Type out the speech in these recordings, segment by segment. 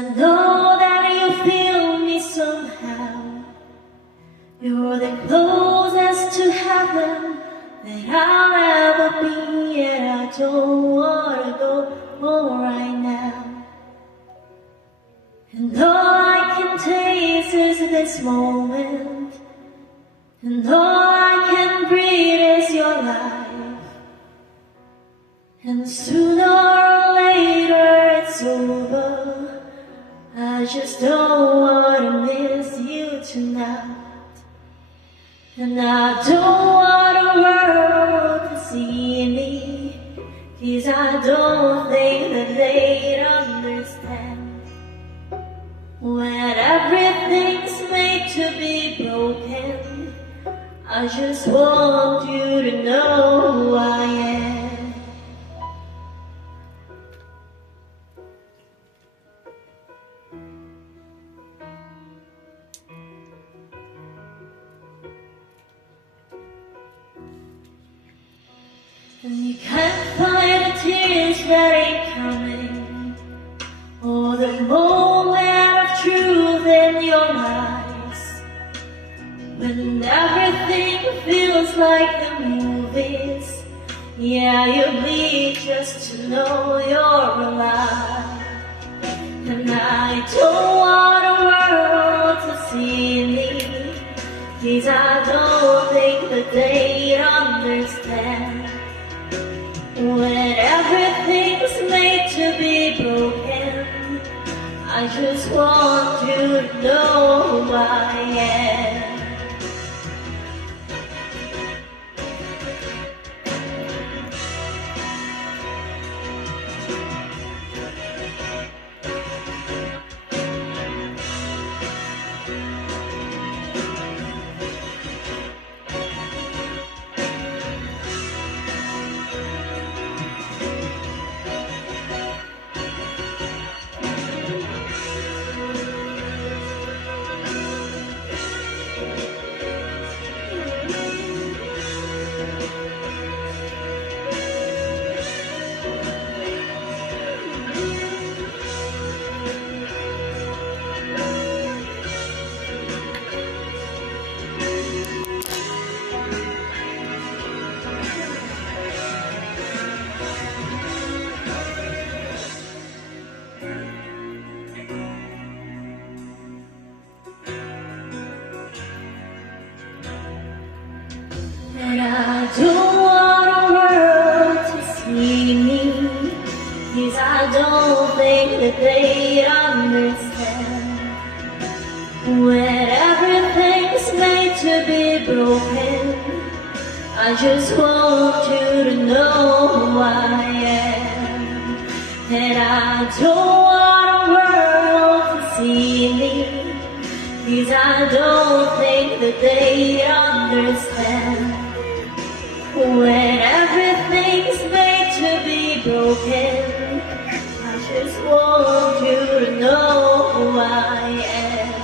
I know that you feel me somehow. You're the closest to heaven that I'll ever be, and I don't wanna go home right now. And all I can taste is this moment, and all I can breathe is your life. And sooner or later it's over. I just don't wanna miss you tonight. And I don't want the world to see me, 'cause I don't think that they'd understand. When everything's made to be broken, I just want you to know who I am. And you can't find the tears that ain't coming, or the moment of truth in your eyes. When everything feels like the movies, yeah, you bleed just to know you're alive. And I don't want the world to see me, 'cause I don't think that they'd understand. When everything's made to be broken, I just want you to know who I am. And I don't want the world to see me, 'cause I don't think that they'd understand. When everything's made to be broken, I just want you to know who I am. And I don't want the world to see me, 'cause I don't think that they'd understand. When everything's made to be broken, I just want you to know who I am.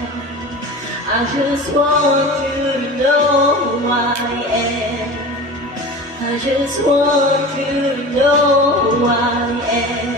I just want you to know who I am. I just want you to know who I am.